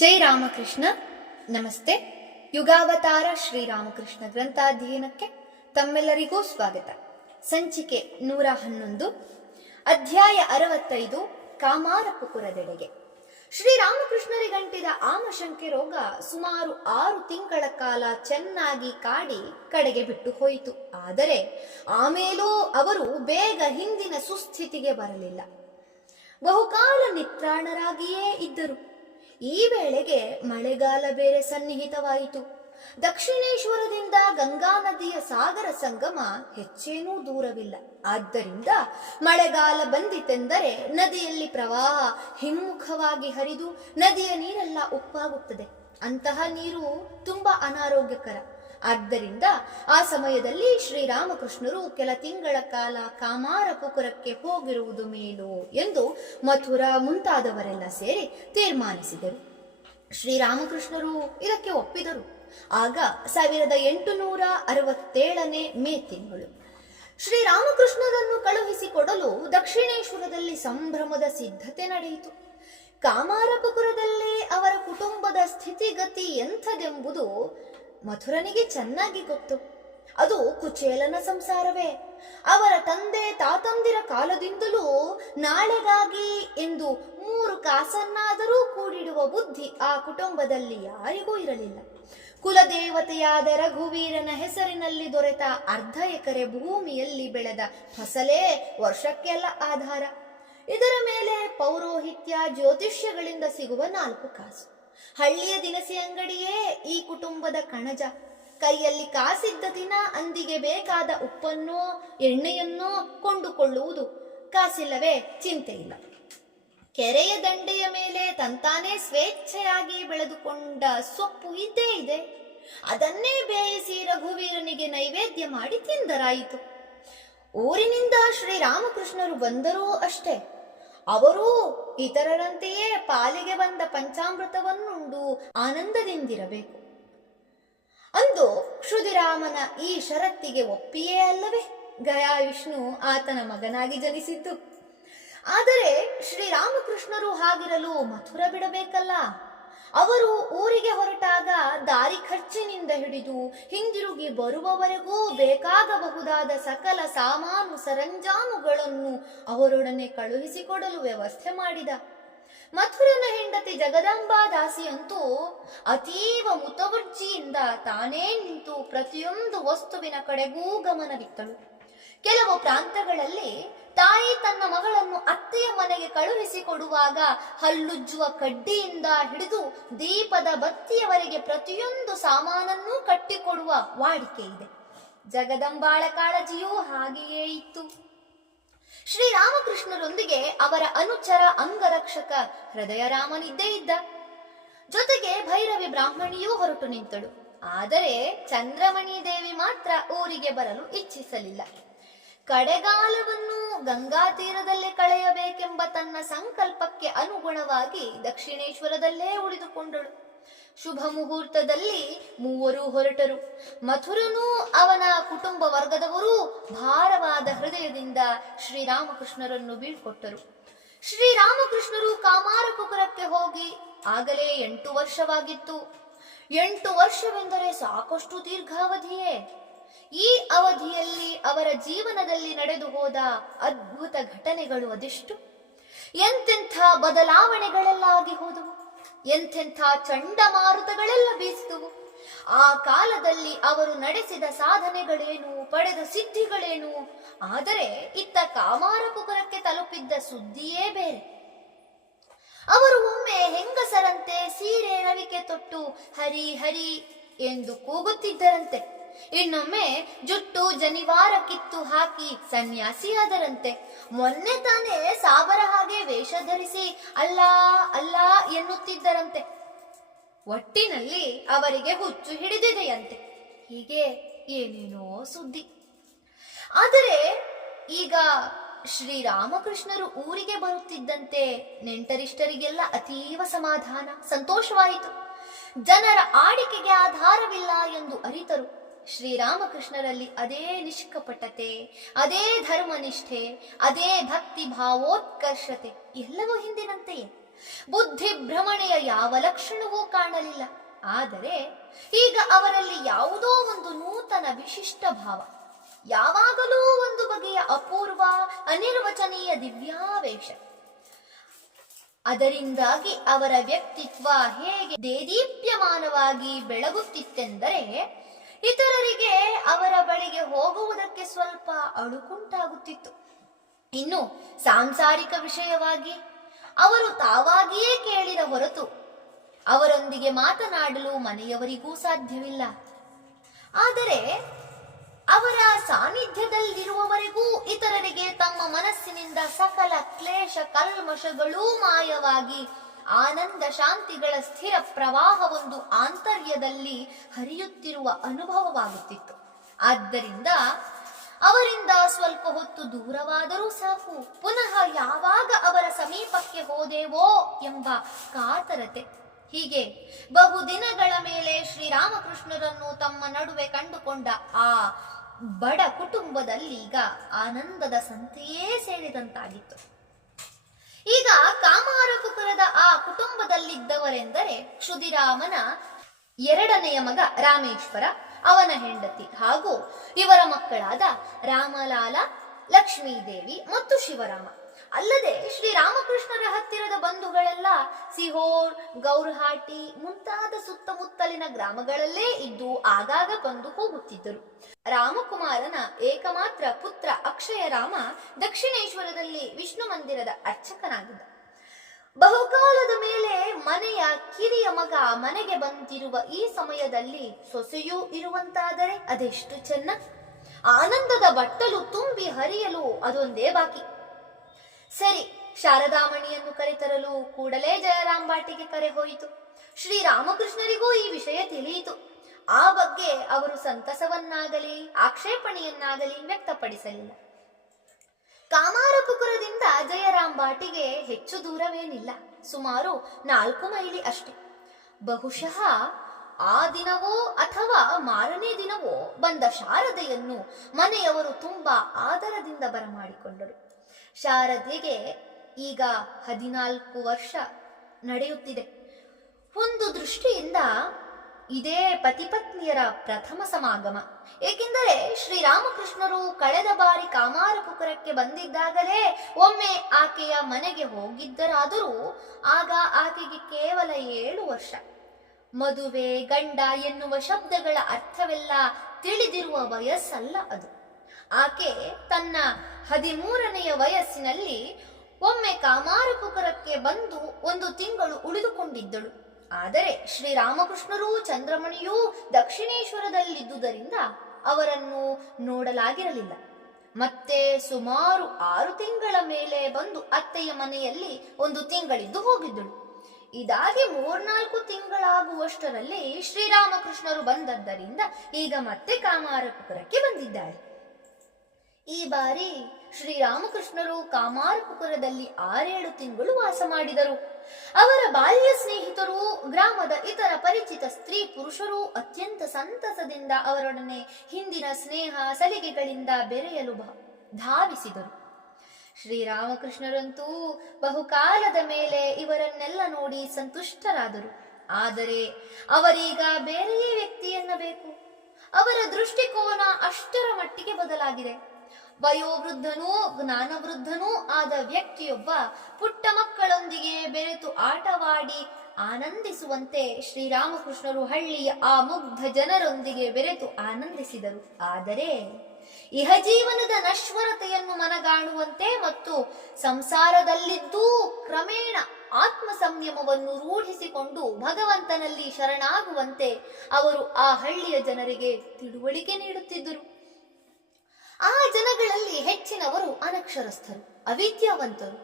ಜೈ ರಾಮಕೃಷ್ಣ. ನಮಸ್ತೆ. ಯುಗಾವತಾರ ಶ್ರೀರಾಮಕೃಷ್ಣ ಗ್ರಂಥಾಧ್ಯಯನಕ್ಕೆ ತಮ್ಮೆಲ್ಲರಿಗೂ ಸ್ವಾಗತ. ಸಂಚಿಕೆ 111, ಅಧ್ಯಾಯ 65, ಕಾಮಾರಪುಕುರದೆಡೆಗೆ. ಶ್ರೀರಾಮಕೃಷ್ಣರಿಗಂಟಿದ ಆಮಶಂಕೆ ರೋಗ ಸುಮಾರು 6 ತಿಂಗಳ ಕಾಲ ಚೆನ್ನಾಗಿ ಕಾಡಿ ಕಡೆಗೆ ಬಿಟ್ಟು ಹೋಯಿತು. ಆದರೆ ಆಮೇಲೂ ಅವರು ಬೇಗ ಹಿಂದಿನ ಸುಸ್ಥಿತಿಗೆ ಬರಲಿಲ್ಲ. ಬಹುಕಾಲ ನಿತ್ರಾಣರಾಗಿಯೇ ಇದ್ದರು. ಈ ವೇಳೆಗೆ ಮಳೆಗಾಲ ಬೇರೆ ಸನ್ನಿಹಿತವಾಯಿತು. ದಕ್ಷಿಣೇಶ್ವರದಿಂದ ಗಂಗಾ ನದಿಯ ಸಾಗರ ಸಂಗಮ ಹೆಚ್ಚೇನೂ ದೂರವಿಲ್ಲ. ಆದ್ದರಿಂದ ಮಳೆಗಾಲ ಬಂದಿತೆಂದರೆ ನದಿಯಲ್ಲಿ ಪ್ರವಾಹ ಹಿಮ್ಮುಖವಾಗಿ ಹರಿದು ನದಿಯ ನೀರೆಲ್ಲ ಉಪ್ಪಾಗುತ್ತದೆ. ಅಂತಹ ನೀರು ತುಂಬಾ ಅನಾರೋಗ್ಯಕರ. ಆದ್ದರಿಂದ ಆ ಸಮಯದಲ್ಲಿ ಶ್ರೀರಾಮಕೃಷ್ಣರು ಕೆಲ ತಿಂಗಳ ಕಾಲ ಕಾಮಾರಪುಕುರಕ್ಕೆ ಹೋಗಿರುವುದು ಮೇಲು ಎಂದು ಮಥುರಾ ಮುಂತಾದವರೆಲ್ಲ ಸೇರಿ ತೀರ್ಮಾನಿಸಿದರು. ಶ್ರೀರಾಮಕೃಷ್ಣರು ಇದಕ್ಕೆ ಒಪ್ಪಿದರು. ಆಗ 1867 ಮೇ ತಿಂಗಳು. ಶ್ರೀರಾಮಕೃಷ್ಣರನ್ನು ಕಳುಹಿಸಿಕೊಡಲು ದಕ್ಷಿಣೇಶ್ವರದಲ್ಲಿ ಸಂಭ್ರಮದ ಸಿದ್ಧತೆ ನಡೆಯಿತು. ಕಾಮಾರಪುಕುರದಲ್ಲಿ ಅವರ ಕುಟುಂಬದ ಸ್ಥಿತಿಗತಿ ಎಂಥದೆಂಬುದು ಮಥುರನಿಗೆ ಚೆನ್ನಾಗಿ ಗೊತ್ತು. ಅದು ಕುಚೇಲನ ಸಂಸಾರವೇ. ಅವರ ತಂದೆ ತಾತಂದಿರ ಕಾಲದಿಂದಲೂ ನಾಳೆಗಾಗಿ ಎಂದು 3 ಕಾಸನ್ನಾದರೂ ಕೂಡಿಡುವ ಬುದ್ಧಿ ಆ ಕುಟುಂಬದಲ್ಲಿ ಯಾರಿಗೂ ಇರಲಿಲ್ಲ. ಕುಲದೇವತೆಯಾದ ರಘುವೀರನ ಹೆಸರಿನಲ್ಲಿ ದೊರೆತ 1/2 ಎಕರೆ ಭೂಮಿಯಲ್ಲಿ ಬೆಳೆದ ಫಸಲೇ ವರ್ಷಕ್ಕೆಲ್ಲ ಆಧಾರ. ಇದರ ಮೇಲೆ ಪೌರೋಹಿತ್ಯ ಜ್ಯೋತಿಷ್ಯಗಳಿಂದ ಸಿಗುವ 4 ಕಾಸು. ಹಳ್ಳಿಯ ದಿನಸಿ ಅಂಗಡಿಯೇ ಈ ಕುಟುಂಬದ ಕಣಜ. ಕೈಯಲ್ಲಿ ಕಾಸಿದ್ದ ದಿನ ಅಂದಿಗೆ ಬೇಕಾದ ಉಪ್ಪನ್ನೋ ಎಣ್ಣೆಯನ್ನೋ ಕೊಂಡುಕೊಳ್ಳುವುದು. ಕಾಸಿಲ್ಲವೇ ಚಿಂತೆ ಇಲ್ಲ. ಕೆರೆಯ ದಂಡೆಯ ಮೇಲೆ ತಂತಾನೇ ಸ್ವೇಚ್ಛೆಯಾಗಿ ಬೆಳೆದುಕೊಂಡ ಸೊಪ್ಪು ಇದ್ದೇ ಇದೆ. ಅದನ್ನೇ ಬೇಯಿಸಿ ರಘುವೀರನಿಗೆ ನೈವೇದ್ಯ ಮಾಡಿ ತಿಂದರಾಯಿತು. ಊರಿನಿಂದ ಶ್ರೀರಾಮಕೃಷ್ಣರು ಬಂದರೂ ಅಷ್ಟೇ. ಅವರೂ ಇತರರಂತೆಯೇ ಪಾಲಿಗೆ ಬಂದ ಪಂಚಾಮೃತವನ್ನುಂಡು ಆನಂದದಿಂದಿರಬೇಕು. ಅಂದು ಕ್ಷುದಿರಾಮನ ಈ ಷರತ್ತಿಗೆ ಒಪ್ಪಿಯೇ ಅಲ್ಲವೇ ಗಯಾ ವಿಷ್ಣು ಆತನ ಮಗನಾಗಿ ಜನಿಸಿದ್ದು. ಆದರೆ ಶ್ರೀರಾಮಕೃಷ್ಣರು ಹಾಗಿರಲು ಮಥುರ ಬಿಡಬೇಕಲ್ಲ. ಅವರು ಊರಿಗೆ ಹೊರಟಾಗ ದಾರಿ ಖರ್ಚಿನಿಂದ ಹಿಡಿದು ಹಿಂದಿರುಗಿ ಬರುವವರೆಗೂ ಬೇಕಾಗಬಹುದಾದ ಸಕಲ ಸಾಮಾನು ಸರಂಜಾಮುಗಳನ್ನು ಅವರೊಡನೆ ಕಳುಹಿಸಿಕೊಡಲು ವ್ಯವಸ್ಥೆ ಮಾಡಿದ. ಮಥುರನ ಹೆಂಡತಿ ಜಗದಾಂಬಾ ದಾಸಿಯಂತೂ ಅತೀವ ಮುತುವರ್ಜಿಯಿಂದ ತಾನೇ ನಿಂತು ಪ್ರತಿಯೊಂದು ವಸ್ತುವಿನ ಕಡೆಗೂ ಗಮನವಿತ್ತಳು. ಕೆಲವು ಪ್ರಾಂತಗಳಲ್ಲಿ ತಾಯಿ ತನ್ನ ಮಗಳನ್ನು ಅತ್ತೆಯ ಮನೆಗೆ ಕಳುಹಿಸಿಕೊಡುವಾಗ ಹಲ್ಲುಜ್ಜುವ ಕಡ್ಡಿಯಿಂದ ಹಿಡಿದು ದೀಪದ ಬತ್ತಿಯವರೆಗೆ ಪ್ರತಿಯೊಂದು ಸಾಮಾನನ್ನೂ ಕಟ್ಟಿಕೊಡುವ ವಾಡಿಕೆ ಇದೆ. ಜಗದಂಬಾಳ ಕಾಳಜಿಯೂ ಹಾಗೆಯೇ ಇತ್ತು. ಶ್ರೀರಾಮಕೃಷ್ಣರೊಂದಿಗೆ ಅವರ ಅನುಚರ ಅಂಗರಕ್ಷಕ ಹೃದಯರಾಮನಿದ್ದೇ ಇದ್ದ. ಜೊತೆಗೆ ಭೈರವಿ ಬ್ರಾಹ್ಮಣಿಯೂ ಹೊರಟು ನಿಂತಳು. ಆದರೆ ಚಂದ್ರಮಣಿ ದೇವಿ ಮಾತ್ರ ಊರಿಗೆ ಬರಲು ಇಚ್ಛಿಸಲಿಲ್ಲ. ಕಡೆಗಾಲವನ್ನು ಗಂಗಾ ತೀರದಲ್ಲೇ ಕಳೆಯಬೇಕೆಂಬ ತನ್ನ ಸಂಕಲ್ಪಕ್ಕೆ ಅನುಗುಣವಾಗಿ ದಕ್ಷಿಣೇಶ್ವರದಲ್ಲೇ ಉಳಿದುಕೊಂಡಳು. ಶುಭ ಮುಹೂರ್ತದಲ್ಲಿ 3 ಹೊರಟರು. ಮಥುರನೂ ಅವನ ಕುಟುಂಬ ವರ್ಗದವರೂ ಭಾರವಾದ ಹೃದಯದಿಂದ ಶ್ರೀರಾಮಕೃಷ್ಣರನ್ನು ಬೀಳ್ಕೊಟ್ಟರು. ಶ್ರೀರಾಮಕೃಷ್ಣರು ಕಾಮಾರಪುಕುರಕ್ಕೆ ಹೋಗಿ ಆಗಲೇ 8 ವರ್ಷವಾಗಿತ್ತು. 8 ವರ್ಷವೆಂದರೆ ಸಾಕಷ್ಟು ದೀರ್ಘಾವಧಿಯೇ. ಈ ಅವಧಿಯಲ್ಲಿ ಅವರ ಜೀವನದಲ್ಲಿ ನಡೆದು ಹೋದ ಅದ್ಭುತ ಘಟನೆಗಳು ಅದೆಷ್ಟು! ಎಂತೆಂಥ ಬದಲಾವಣೆಗಳೆಲ್ಲ ಆಗಿ ಹೋದವು. ಎಂತೆಂಥ ಚಂಡಮಾರುತಗಳೆಲ್ಲ ಬೀಸಿದವು. ಆ ಕಾಲದಲ್ಲಿ ಅವರು ನಡೆಸಿದ ಸಾಧನೆಗಳೇನು, ಪಡೆದ ಸಿದ್ಧಿಗಳೇನು. ಆದರೆ ಇತ್ತ ಕಾಮಾರಪುಕುರಕ್ಕೆ ತಲುಪಿದ್ದ ಸುದ್ದಿಯೇ ಬೇರೆ. ಅವರು ಒಮ್ಮೆ ಹೆಂಗಸರಂತೆ ಸೀರೆ ರವಿಕೆ ತೊಟ್ಟು ಹರಿ ಹರಿ ಎಂದು ಕೂಗುತ್ತಿದ್ದರಂತೆ. ಇನ್ನೊಮ್ಮೆ ಜುಟ್ಟು ಜನಿವಾರ ಕಿತ್ತು ಹಾಕಿ ಸನ್ಯಾಸಿಯಾದರಂತೆ. ಮೊನ್ನೆ ತಾನೇ ಸಾಬರ ಹಾಗೆ ವೇಷ ಧರಿಸಿ ಅಲ್ಲಾ ಅಲ್ಲಾ ಎನ್ನುತ್ತಿದ್ದರಂತೆ. ಒಟ್ಟಿನಲ್ಲಿ ಅವರಿಗೆ ಹುಚ್ಚು ಹಿಡಿದಿದೆಯಂತೆ. ಹೀಗೆ ಏನೇನೋ ಸುದ್ದಿ. ಆದರೆ ಈಗ ಶ್ರೀರಾಮಕೃಷ್ಣರು ಊರಿಗೆ ಬರುತ್ತಿದ್ದಂತೆ ನೆಂಟರಿಷ್ಟರಿಗೆಲ್ಲ ಅತೀವ ಸಮಾಧಾನ, ಸಂತೋಷವಾಯಿತು. ಜನರ ಆಡಿಕೆಗೆ ಆಧಾರವಿಲ್ಲ ಎಂದು ಅರಿತರು. ಶ್ರೀರಾಮಕೃಷ್ಣರಲ್ಲಿ ಅದೇ ನಿಷ್ಕಪಟತೆ, ಅದೇ ಧರ್ಮನಿಷ್ಠೆ, ಅದೇ ಭಕ್ತಿ ಭಾವೋತ್ಕರ್ಷತೆ ಎಲ್ಲವೂ ಹಿಂದಿನಂತೆಯೇ. ಬುದ್ಧಿ ಭ್ರಮಣೆಯ ಯಾವ ಲಕ್ಷಣವೂ ಕಾಣಲಿಲ್ಲ. ಆದರೆ ಈಗ ಅವರಲ್ಲಿ ಯಾವುದೋ ಒಂದು ನೂತನ ವಿಶಿಷ್ಟ ಭಾವ, ಯಾವಾಗಲೂ ಒಂದು ಬಗೆಯ ಅಪೂರ್ವ ಅನಿರ್ವಚನೀಯ ದಿವ್ಯಾವೇಶ. ಅದರಿಂದಾಗಿ ಅವರ ವ್ಯಕ್ತಿತ್ವ ಹೇಗೆ ದೇದೀಪ್ಯಮಾನವಾಗಿ ಬೆಳಗುತ್ತಿತ್ತೆಂದರೆ ಇತರರಿಗೆ ಅವರ ಬಳಿಗೆ ಹೋಗುವುದಕ್ಕೆ ಸ್ವಲ್ಪ ಅಳುಕುಂಟಾಗುತ್ತಿತ್ತು. ಇನ್ನು ಸಾಂಸಾರಿಕ ವಿಷಯವಾಗಿ ಅವರು ತಾವಾಗಿಯೇ ಕೇಳಿದ ಹೊರತು ಅವರೊಂದಿಗೆ ಮಾತನಾಡಲು ಮನೆಯವರಿಗೂ ಸಾಧ್ಯವಿಲ್ಲ. ಆದರೆ ಅವರ ಸಾನ್ನಿಧ್ಯದಲ್ಲಿರುವವರೆಗೂ ಇತರರಿಗೆ ತಮ್ಮ ಮನಸ್ಸಿನಿಂದ ಸಕಲ ಕ್ಲೇಶ ಕಲ್ಮಶಗಳೂ ಮಾಯವಾಗಿ ಆನಂದ ಶಾಂತಿಗಳ ಸ್ಥಿರ ಪ್ರವಾಹವೊಂದು ಆಂತರ್ಯದಲ್ಲಿ ಹರಿಯುತ್ತಿರುವ ಅನುಭವವಾಗುತ್ತಿತ್ತು. ಆದ್ದರಿಂದ ಅವರಿಂದ ಸ್ವಲ್ಪ ಹೊತ್ತು ದೂರವಾದರೂ ಸಾಕು, ಪುನಃ ಯಾವಾಗ ಅವರ ಸಮೀಪಕ್ಕೆ ಹೋದೆವೋ ಎಂಬ ಕಾತರತೆ. ಹೀಗೆ ಬಹುದಿನಗಳ ಮೇಲೆ ಶ್ರೀರಾಮಕೃಷ್ಣರನ್ನು ತಮ್ಮ ನಡುವೆ ಕಂಡುಕೊಂಡ ಆ ಬಡ ಕುಟುಂಬದಲ್ಲೀಗ ಆನಂದದ ಸಂತೆಯೇ ಸೇರಿದಂತಾಗಿತ್ತು. ಈಗ ಕಾಮಾರಪುಕುರದ ಆ ಕುಟುಂಬದಲ್ಲಿದ್ದವರೆಂದರೆ ಕ್ಷುದಿರಾಮನ ಎರಡನೆಯ ಮಗ ರಾಮೇಶ್ವರ, ಅವನ ಹೆಂಡತಿ ಹಾಗೂ ಇವರ ಮಕ್ಕಳಾದ ರಾಮಲಾಲ, ಲಕ್ಷ್ಮೀದೇವಿ ಮತ್ತು ಶಿವರಾಮ. ಅಲ್ಲದೆ ಶ್ರೀರಾಮಕೃಷ್ಣರ ಹತ್ತಿರದ ಬಂಧುಗಳೆಲ್ಲ ಸಿಹೋರ್, ಗೌರಹಾಟಿ ಮುಂತಾದ ಸುತ್ತಮುತ್ತಲಿನ ಗ್ರಾಮಗಳಲ್ಲೇ ಇದ್ದು ಆಗಾಗ ಬಂದು ಹೋಗುತ್ತಿದ್ದರು. ರಾಮಕುಮಾರನ ಏಕಮಾತ್ರ ಪುತ್ರ ಅಕ್ಷಯರಾಮ ದಕ್ಷಿಣೇಶ್ವರದಲ್ಲಿ ವಿಷ್ಣು ಮಂದಿರದ ಅರ್ಚಕನಾಗಿದ್ದ. ಬಹುಕಾಲದ ಮೇಲೆ ಮನೆಯ ಕಿರಿಯ ಮಗ ಮನೆಗೆ ಬಂದಿರುವ ಈ ಸಮಯದಲ್ಲಿ ಸೊಸೆಯೂ ಇರುವಂತಾದರೆ ಅದೆಷ್ಟು ಚೆನ್ನ! ಆನಂದದ ಬಟ್ಟಲು ತುಂಬಿ ಹರಿಯಲು ಅದೊಂದೇ ಬಾಕಿ. ಸರಿ, ಶಾರದಾಮಣಿಯನ್ನು ಕರೆತರಲು ಕೂಡಲೇ ಜಯರಾಂಬಾಟಿಗೆ ಕರೆ ಹೋಯಿತು. ಶ್ರೀರಾಮಕೃಷ್ಣರಿಗೂ ಈ ವಿಷಯ ತಿಳಿಯಿತು. ಆ ಬಗ್ಗೆ ಅವರು ಸಂತಸವನ್ನಾಗಲಿ ಆಕ್ಷೇಪಣೆಯನ್ನಾಗಲಿ ವ್ಯಕ್ತಪಡಿಸಲಿಲ್ಲ. ಕಾಮಾರಪುಕುರದಿಂದ ಜಯರಾಂಬಾಟಿಗೆ ಹೆಚ್ಚು ದೂರವೇನಿಲ್ಲ, ಸುಮಾರು 4 ಮೈಲಿ ಅಷ್ಟೆ. ಬಹುಶಃ ಆ ದಿನವೋ ಅಥವಾ ಮಾರನೇ ದಿನವೋ ಬಂದ ಶಾರದೆಯನ್ನು ಮನೆಯವರು ತುಂಬಾ ಆದರದಿಂದ ಬರಮಾಡಿಕೊಂಡರು. ಶಾರದೆಗೆ ಈಗ 14 ವರ್ಷ ನಡೆಯುತ್ತಿದೆ. ಒಂದು ದೃಷ್ಟಿಯಿಂದ ಇದೇ ಪತಿಪತ್ನಿಯರ ಪ್ರಥಮ ಸಮಾಗಮ. ಏಕೆಂದರೆ ಶ್ರೀರಾಮಕೃಷ್ಣರು ಕಳೆದ ಬಾರಿ ಕಾಮಾರಪುಕುರಕ್ಕೆ ಬಂದಿದ್ದಾಗಲೇ ಒಮ್ಮೆ ಆಕೆಯ ಮನೆಗೆ ಹೋಗಿದ್ದರಾದರೂ ಆಗ ಆಕೆಗೆ ಕೇವಲ 7 ವರ್ಷ. ಮದುವೆ, ಗಂಡ ಎನ್ನುವ ಶಬ್ದಗಳ ಅರ್ಥವೆಲ್ಲ ತಿಳಿದಿರುವ ವಯಸ್ಸಲ್ಲ ಅದು. ಆಕೆ ತನ್ನ 13ನೆಯ ವಯಸ್ಸಿನಲ್ಲಿ ಒಮ್ಮೆ ಕಾಮಾರಪುಕುರಕ್ಕೆ ಬಂದು 1 ತಿಂಗಳು ಉಳಿದುಕೊಂಡಿದ್ದಳು. ಆದರೆ ಶ್ರೀರಾಮಕೃಷ್ಣರೂ ಚಂದ್ರಮಣಿಯೂ ದಕ್ಷಿಣೇಶ್ವರದಲ್ಲಿದ್ದುದರಿಂದ ಅವರನ್ನು ನೋಡಲಾಗಿರಲಿಲ್ಲ. ಮತ್ತೆ ಸುಮಾರು 6 ತಿಂಗಳ ಮೇಲೆ ಬಂದು ಅತ್ತೆಯ ಮನೆಯಲ್ಲಿ 1 ತಿಂಗಳಿದ್ದು ಹೋಗಿದ್ದಳು. ಇದಾಗಿ 3-4 ತಿಂಗಳಾಗುವಷ್ಟರಲ್ಲಿ ಶ್ರೀರಾಮಕೃಷ್ಣರು ಬಂದದ್ದರಿಂದ ಈಗ ಮತ್ತೆ ಕಾಮಾರಪುಕುರಕ್ಕೆ ಬಂದಿದ್ದಾಳೆ. ಈ ಬಾರಿ ಶ್ರೀರಾಮಕೃಷ್ಣರು ಕಾಮಾರಪುಕುರದಲ್ಲಿ 6-7 ತಿಂಗಳು ವಾಸ ಮಾಡಿದರು. ಅವರ ಬಾಲ್ಯ ಸ್ನೇಹಿತರು, ಗ್ರಾಮದ ಇತರ ಪರಿಚಿತ ಸ್ತ್ರೀ ಪುರುಷರು ಅತ್ಯಂತ ಸಂತಸದಿಂದ ಅವರೊಡನೆ ಹಿಂದಿನ ಸ್ನೇಹ ಸಲಿಗೆಗಳಿಂದ ಬೆರೆಯಲು ಧಾವಿಸಿದರು. ಶ್ರೀರಾಮಕೃಷ್ಣರಂತೂ ಬಹುಕಾಲದ ಮೇಲೆ ಇವರನ್ನೆಲ್ಲ ನೋಡಿ ಸಂತುಷ್ಟರಾದರು. ಆದರೆ ಅವರೀಗ ಬೇರೆಯೇ ವ್ಯಕ್ತಿಯನ್ನಬೇಕು. ಅವರ ದೃಷ್ಟಿಕೋನ ಅಷ್ಟರ ಮಟ್ಟಿಗೆ ಬದಲಾಗಿದೆ. ವಯೋವೃದ್ಧನೂ ಜ್ಞಾನವೃದ್ಧನೂ ಆದ ವ್ಯಕ್ತಿಯೊಬ್ಬ ಪುಟ್ಟ ಮಕ್ಕಳೊಂದಿಗೆ ಬೆರೆತು ಆಟವಾಡಿ ಆನಂದಿಸುವಂತೆ ಶ್ರೀರಾಮಕೃಷ್ಣರು ಹಳ್ಳಿಯ ಆ ಮುಗ್ಧ ಜನರೊಂದಿಗೆ ಬೆರೆತು ಆನಂದಿಸಿದರು. ಆದರೆ ಇಹಜೀವನದ ನಶ್ವರತೆಯನ್ನು ಮನಗಾಣುವಂತೆ ಮತ್ತು ಸಂಸಾರದಲ್ಲಿದ್ದೂ ಕ್ರಮೇಣ ಆತ್ಮ ಸಂಯಮವನ್ನು ರೂಢಿಸಿಕೊಂಡು ಭಗವಂತನಲ್ಲಿ ಶರಣಾಗುವಂತೆ ಅವರು ಆ ಹಳ್ಳಿಯ ಜನರಿಗೆ ತಿಳುವಳಿಕೆ ನೀಡುತ್ತಿದ್ದರು. ಆ ಜನಗಳಲ್ಲಿ ಹೆಚ್ಚಿನವರು ಅನಕ್ಷರಸ್ಥರು, ಅವಿದ್ಯಾವಂತರು.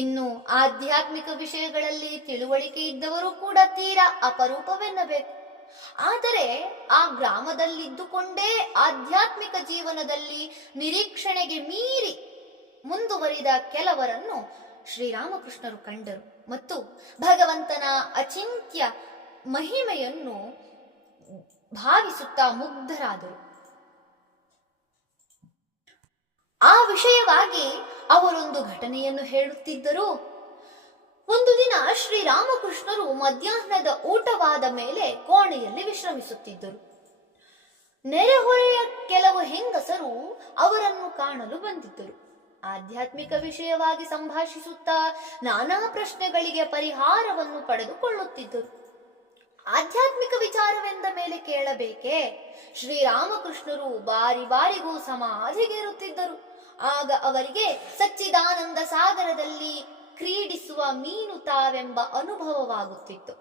ಇನ್ನು ಆಧ್ಯಾತ್ಮಿಕ ವಿಷಯಗಳಲ್ಲಿ ತಿಳುವಳಿಕೆ ಇದ್ದವರು ಕೂಡ ತೀರಾ ಅಪರೂಪವೆನ್ನಬೇಕು. ಆದರೆ ಆ ಗ್ರಾಮದಲ್ಲಿದ್ದುಕೊಂಡೇ ಆಧ್ಯಾತ್ಮಿಕ ಜೀವನದಲ್ಲಿ ನಿರೀಕ್ಷಣೆಗೆ ಮೀರಿ ಮುಂದುವರಿದ ಕೆಲವರನ್ನು ಶ್ರೀರಾಮಕೃಷ್ಣರು ಕಂಡರು ಮತ್ತು ಭಗವಂತನ ಅಚಿಂತ್ಯ ಮಹಿಮೆಯನ್ನು ಭಾವಿಸುತ್ತಾ ಮುಗ್ಧರಾದರು. ಆ ವಿಷಯವಾಗಿ ಅವರೊಂದು ಘಟನೆಯನ್ನು ಹೇಳುತ್ತಿದ್ದರು. ಒಂದು ದಿನ ಶ್ರೀರಾಮಕೃಷ್ಣರು ಮಧ್ಯಾಹ್ನದ ಊಟವಾದ ಮೇಲೆ ಕೋಣೆಯಲ್ಲಿ ವಿಶ್ರಮಿಸುತ್ತಿದ್ದರು. ನೆರೆಹೊರೆಯ ಕೆಲವು ಹೆಂಗಸರು ಅವರನ್ನು ಕಾಣಲು ಬಂದಿದ್ದರು. ಆಧ್ಯಾತ್ಮಿಕ ವಿಷಯವಾಗಿ ಸಂಭಾಷಿಸುತ್ತಾ ನಾನಾ ಪ್ರಶ್ನೆಗಳಿಗೆ ಪರಿಹಾರವನ್ನು ಪಡೆದುಕೊಳ್ಳುತ್ತಿದ್ದರು. ಆಧ್ಯಾತ್ಮಿಕ ವಿಚಾರವೆಂದ ಮೇಲೆ ಕೇಳಬೇಕೇ, ಶ್ರೀರಾಮಕೃಷ್ಣರು ಬಾರಿ ಬಾರಿಗೂ ಸಮಾಧಿಗೇರುತ್ತಿದ್ದರು. ಆಗ ಅವರಿಗೆ ಸಚ್ಚಿದಾನಂದ ಸಾಗರದಲ್ಲಿ ಕ್ರೀಡಿಸುವ ಮೀನು ತಾವೆಂಬ ಅನುಭವವಾಗುತ್ತಿತ್ತು.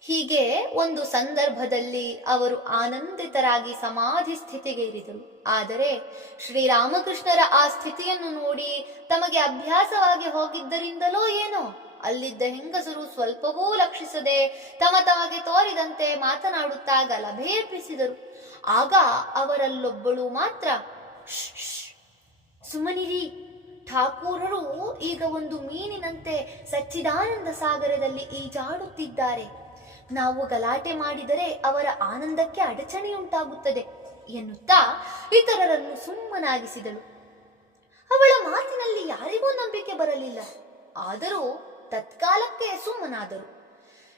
ಹೀಗೆ ಒಂದು ಸಂದರ್ಭದಲ್ಲಿ ಅವರು ಆನಂದಿತರಾಗಿ ಸಮಾಧಿ ಸ್ಥಿತಿಗೇರಿದರು. ಆದರೆ ಶ್ರೀರಾಮಕೃಷ್ಣರ ಆ ಸ್ಥಿತಿಯನ್ನು ನೋಡಿ ತಮಗೆ ಅಭ್ಯಾಸವಾಗಿ ಹೋಗಿದ್ದರಿಂದಲೋ ಏನೋ ಅಲ್ಲಿದ್ದ ಹೆಂಗಸರು ಸ್ವಲ್ಪವೂ ಲಕ್ಷಿಸದೆ ತಮಗೆ ತೋರಿದಂತೆ ಮಾತನಾಡುತ್ತಾ ಗಲಭೆಯರ್ಪಿಸಿದರು. ಆಗ ಅವರಲ್ಲೊಬ್ಬಳು ಮಾತ್ರ, ಸುಮ್ಮನಿರಿ, ಠಾಕೂರರು ಈಗ ಒಂದು ಮೀನಿನಂತೆ ಸಚ್ಚಿದಾನಂದ ಸಾಗರದಲ್ಲಿ ಈಜಾಡುತ್ತಿದ್ದಾರೆ. ನಾವು ಗಲಾಟೆ ಮಾಡಿದರೆ ಅವರ ಆನಂದಕ್ಕೆ ಅಡಚಣೆಯುಂಟಾಗುತ್ತದೆ ಎನ್ನುತ್ತಾ ಇತರರನ್ನು ಸುಮ್ಮನಾಗಿಸಿದಳು. ಅವಳ ಮಾತಿನಲ್ಲಿ ಯಾರಿಗೂ ನಂಬಿಕೆ ಬರಲಿಲ್ಲ. ಆದರೂ ತತ್ಕಾಲಕ್ಕೆ ಸುಮ್ಮನಾದರು.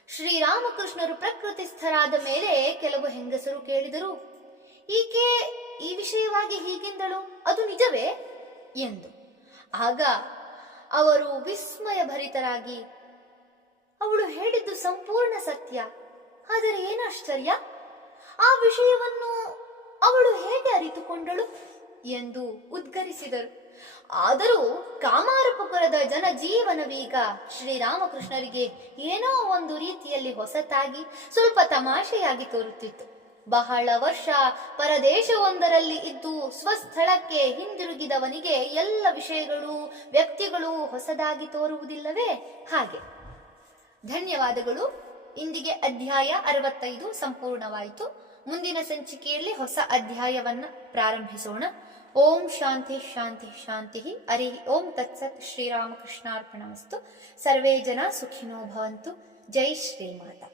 ಶ್ರೀರಾಮಕೃಷ್ಣರು ಪ್ರಕೃತಿಸ್ಥರಾದ ಮೇಲೆ ಕೆಲವು ಹೆಂಗಸರು ಕೇಳಿದರು, ಈಕೆ ಈ ವಿಷಯವಾಗಿ ಹೀಗೆಂದಳು, ಅದು ನಿಜವೇ ಎಂದು. ಆಗ ಅವರು ವಿಸ್ಮಯ ಭರಿತರಾಗಿ, ಅವಳು ಹೇಳಿದ್ದು ಸಂಪೂರ್ಣ ಸತ್ಯ, ಆದರೆ ಏನು ಆಶ್ಚರ್ಯ, ಆ ವಿಷಯವನ್ನು ಅವಳು ಹೇಗೆ ಅರಿತುಕೊಂಡಳು ಎಂದು ಉದ್ಗರಿಸಿದರು. ಆದರೂ ಕಾಮಾರಪುರದ ಜನಜೀವನವೀಗ ಶ್ರೀರಾಮಕೃಷ್ಣರಿಗೆ ಏನೋ ಒಂದು ರೀತಿಯಲ್ಲಿ ಹೊಸತಾಗಿ ಸ್ವಲ್ಪ ತಮಾಷೆಯಾಗಿ ತೋರುತ್ತಿತ್ತು. ಬಹಳ ವರ್ಷ ಪರದೇಶವೊಂದರಲ್ಲಿ ಇದ್ದು ಸ್ವಸ್ಥಳಕ್ಕೆ ಹಿಂದಿರುಗಿದವನಿಗೆ ಎಲ್ಲ ವಿಷಯಗಳು, ವ್ಯಕ್ತಿಗಳು ಹೊಸದಾಗಿ ತೋರುವುದಿಲ್ಲವೇ? ಹಾಗೆ. ಧನ್ಯವಾದಗಳು. ಇಂದಿಗೆ ಅಧ್ಯಾಯ 65 ಸಂಪೂರ್ಣವಾಯಿತು. ಮುಂದಿನ ಸಂಚಿಕೆಯಲ್ಲಿ ಹೊಸ ಅಧ್ಯಾಯವನ್ನ ಪ್ರಾರಂಭಿಸೋಣ. ಓಂ ಶಾಂತಿ ಶಾಂತಿ ಶಾಂತಿ. ಹರಿ ಓಂ ತತ್ಸತ್. ಶ್ರೀರಾಮಕೃಷ್ಣಾರ್ಪಣಮಸ್ತು. ಸರ್ವೇ ಜನ ಸುಖಿನೋ ಭವಂತು. ಜೈ ಶ್ರೀಮಾತಾ.